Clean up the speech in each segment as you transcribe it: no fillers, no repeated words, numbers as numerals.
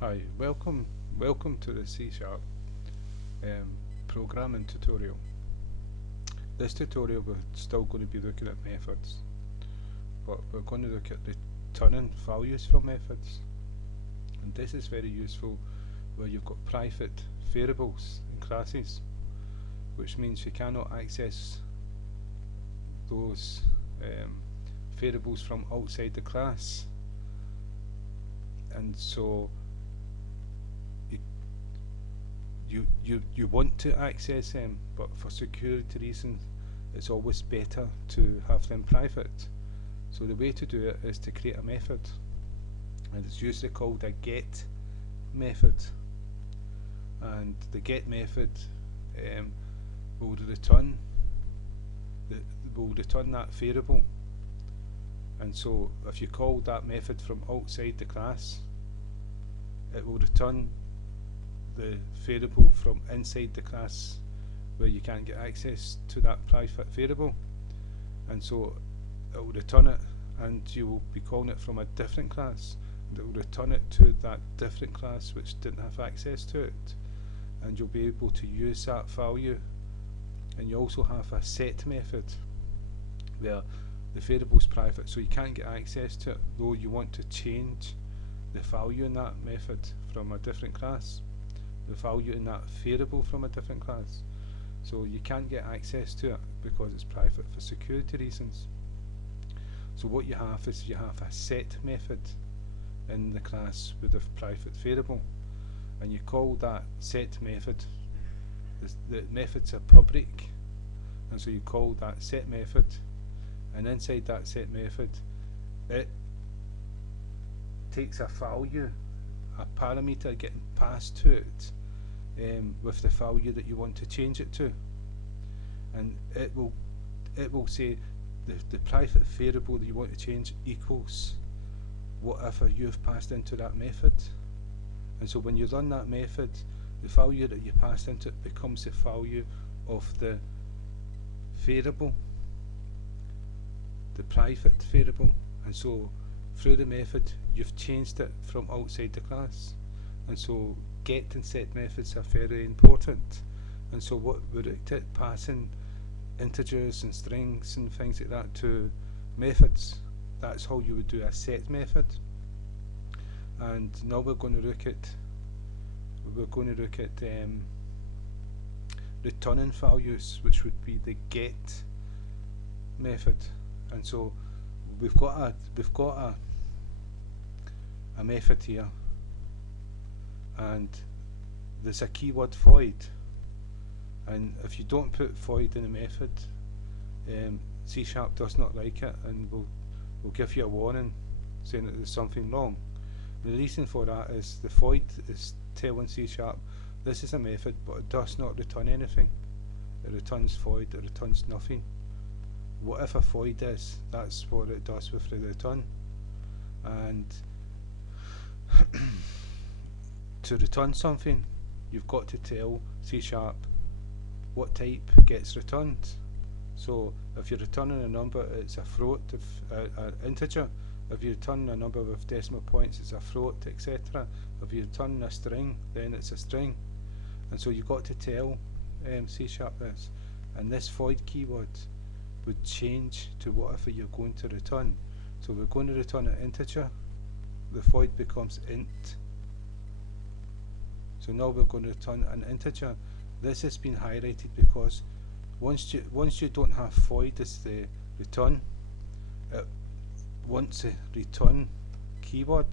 Hi, welcome to the C Sharp programming tutorial. This tutorial we're still going to be looking at methods, but we're going to look at returning values from methods. And this is very useful where you've got private variables in classes, which means you cannot access those variables from outside the class. And so you want to access them, but for security reasons it's always better to have them private. So the way to do it is to create a method, and it's usually called a get method, and the get method will return that variable. And so if you call that method from outside the class, it will return the variable from inside the class where you can't get access to that private variable. And so it will return it, and you will be calling it from a different class, and it will return it to that different class which didn't have access to it, and you'll be able to use that value. And you also have a set method where the variable is private, so you can't get access to it, though you want to change the value in that method from a different class, the value in that variable from a different class. So you can't get access to it because it's private for security reasons. So what you have is you have a set method in the class with a private variable, and you call that set method. The methods are public, and so you call that set method, and inside that set method it takes a value, a parameter getting passed to it with the value that you want to change it to, and it will say the private variable that you want to change equals whatever you've passed into that method. And so when you run that method, the value that you passed into it becomes the value of the variable, the private variable. And so through the method you've changed it from outside the class. And so get and set methods are very important. And so what we looked at, passing integers and strings and things like that to methods, that's how you would do a set method. And now we're going to look at returning values, which would be the get method. And so we've got a method here, and there's a keyword void, and if you don't put void in a method, C# does not like it, and will give you a warning saying that there's something wrong. The reason for that is the void is telling C# this is a method, but it does not return anything. It returns void, it returns nothing. Whatever void is, that's what it does with the return. And to return something, you've got to tell C# what type gets returned. So if you're returning a number, it's a float, an integer. If you're returning a number with decimal points, it's a float, etc. If you're returning a string, then it's a string. And so you've got to tell C# this. And this void keyword would change to whatever you're going to return. So we're going to return an integer, the void becomes int. So now we're going to return an integer. This has been highlighted because once you don't have void as the return, it wants a return keyword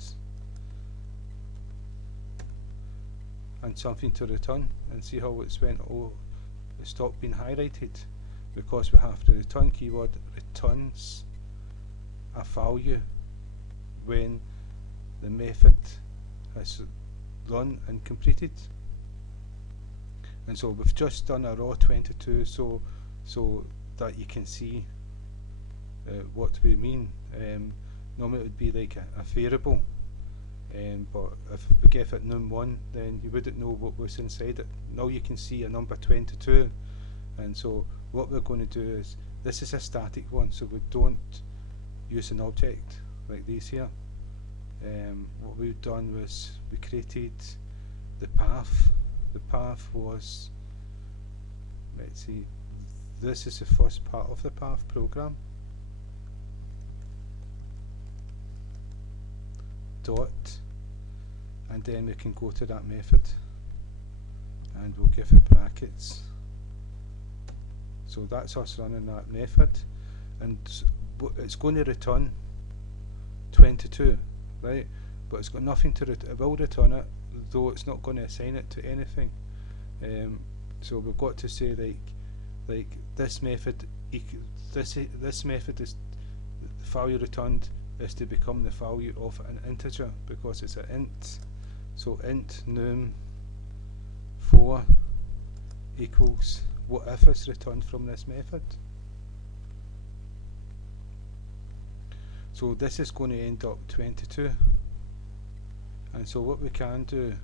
and something to return. And see how it's went, oh, it stopped being highlighted because we have the return keyword returns a value when the method has run and completed. And so we've just done a raw 22 so that you can see what we mean. Normally it would be like a variable, but if we give it num1, then you wouldn't know what was inside it. Now you can see a number 22. And so what we're going to do is, this is a static one, so we don't use an object like these here. what we've done was we created the path. The path was, let's see, this is the first part of the path program. Dot, and then we can go to that method and we'll give it brackets. So that's us running that method, and it's going to return 22, right? But it's got nothing to it will return it, though it's not going to assign it to anything. So we've got to say like this method this method is the value returned is to become the value of an integer because it's an int. So int num4 equals whatever is returned from this method. So this is going to end up 22, and so what we can do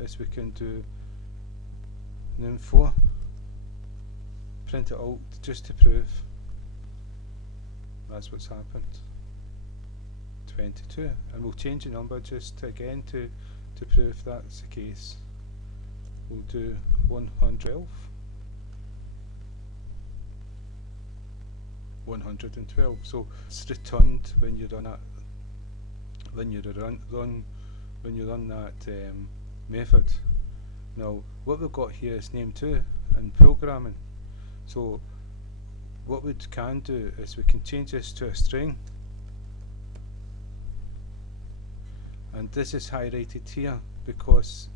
is we can do num4, print it out just to prove that's what's happened, 22, and we'll change the number just again to prove that's the case. We'll do 112. 112. So it's returned when you run that when you run that method. Now what we've got here is name2 and programming. So what we can do is we can change this to a string, and this is highlighted here because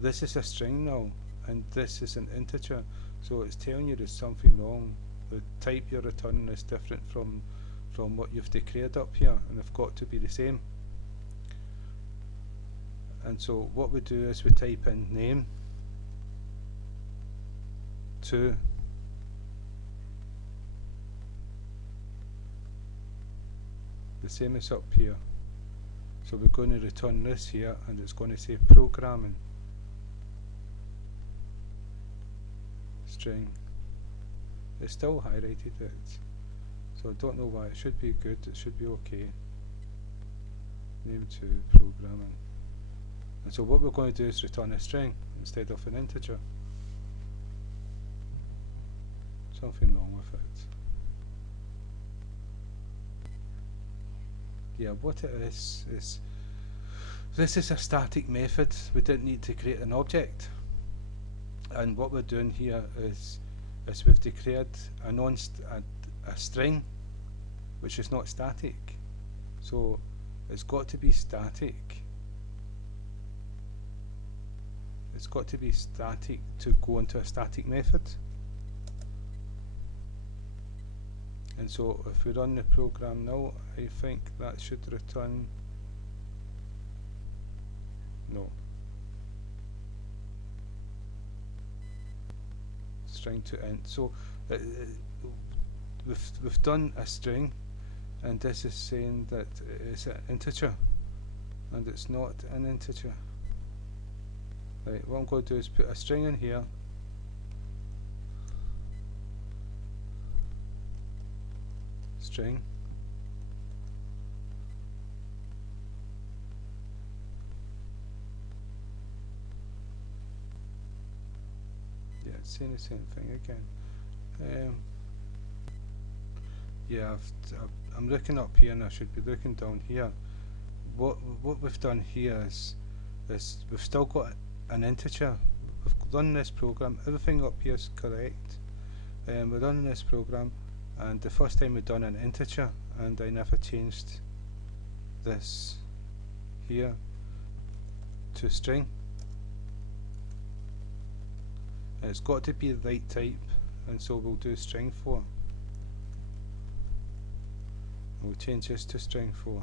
this is a string now and this is an integer, so it's telling you there's something wrong. The type you're returning is different from what you've declared up here, and they've got to be the same. And so what we do is we type in name 2 the same as up here. So we're going to return this here, and it's going to say programming string. It's still highlighted it, so I don't know why. It should be good, it should be okay. Name2 programming. And so what we're going to do is return a string instead of an integer. Something wrong with it. Yeah, what it is this is a static method. We didn't need to create an object, and what we're doing here is we've declared a string which is not static, so it's got to be static. It's got to be static to go into a static method. And so if we run the program now, I think that should return no string to int. So we've done a string, and this is saying that it's an integer, and it's not an integer. Right, what I'm going to do is put a string in here, string, yeah, it's saying the same thing again. Yeah, I'm looking up here and I should be looking down here. What we've done here is we've still got an integer. We've run this program, everything up here is correct. We're running this program, and the first time we've done an integer, and I never changed this here to string. And it's got to be the right type, and so we'll do string 4. We'll change this to string 4.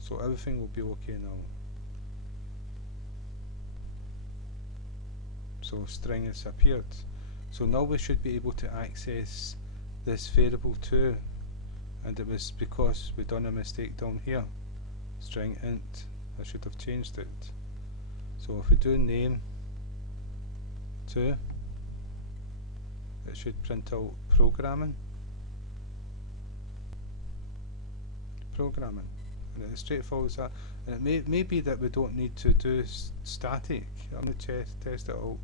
So everything will be okay now. So string has appeared. So now we should be able to access this variable 2, and it was because we done a mistake down here. String int, I should have changed it. So if we do name 2, it should print out programming. programming, and it's straightforward as that. And it may be that we don't need to do static. I'm going to test it out.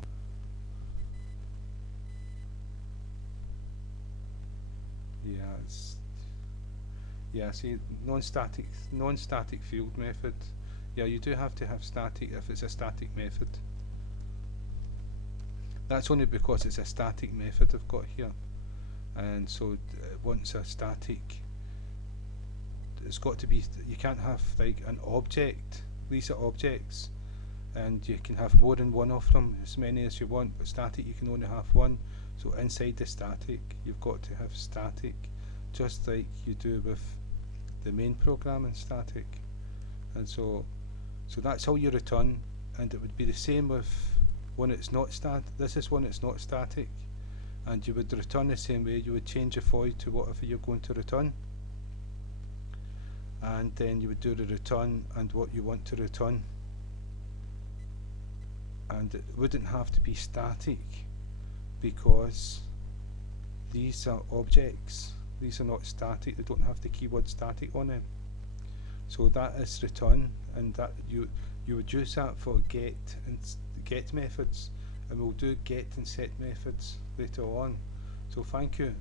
See, non-static field method. Yeah, you do have to have static if it's a static method. That's only because it's a static method I've got here, and so it wants a static. It's got to be. You can't have like an object. These are objects, and you can have more than one of them, as many as you want. But static, you can only have one. So inside the static, you've got to have static, just like you do with the main program in static. And so that's how you return, and it would be the same with when it's not static. This is when it's not static, and you would return the same way. You would change the void to whatever you're going to return, and then you would do the return and what you want to return, and it wouldn't have to be static because these are objects. These are not static. They don't have the keyword static on them. So that is return, and that you would use that for get and get methods, and we'll do get and set methods later on. So thank you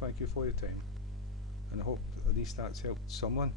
for your time, and I hope at least that's helped someone.